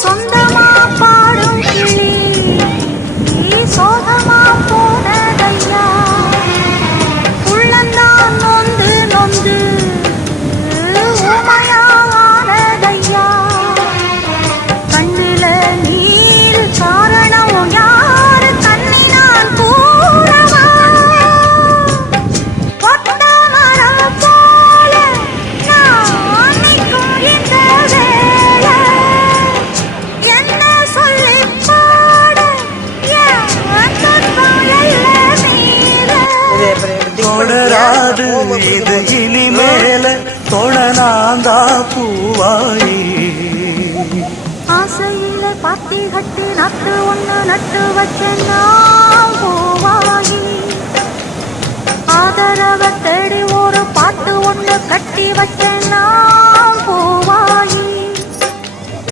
சொந்தமா பாடும் கிளி சோகமா போனதையா உள்ளந்தான் நொந்து நொந்து ஊமையானதையா கண்ணில நீர் காரணம் யாரு கண்ணி நான் கூறவா பொட்ட மரம் போல நான் நிற்கும் இந்த வேளை என்ன சொல்லி பாட என் துன்பம் எல்லாம் மீற தொடராது இது இனிமேல தொடனாந்தா பூவாயி ஆசையில பாத்தி கட்டி நட்டு ஒண்ணு நட்டு வச்சேன் நான் பூவாயி ஆதரவை தேடி ஒரு பாட்டு ஒண்ணு கட்டி வச்சேன் நான்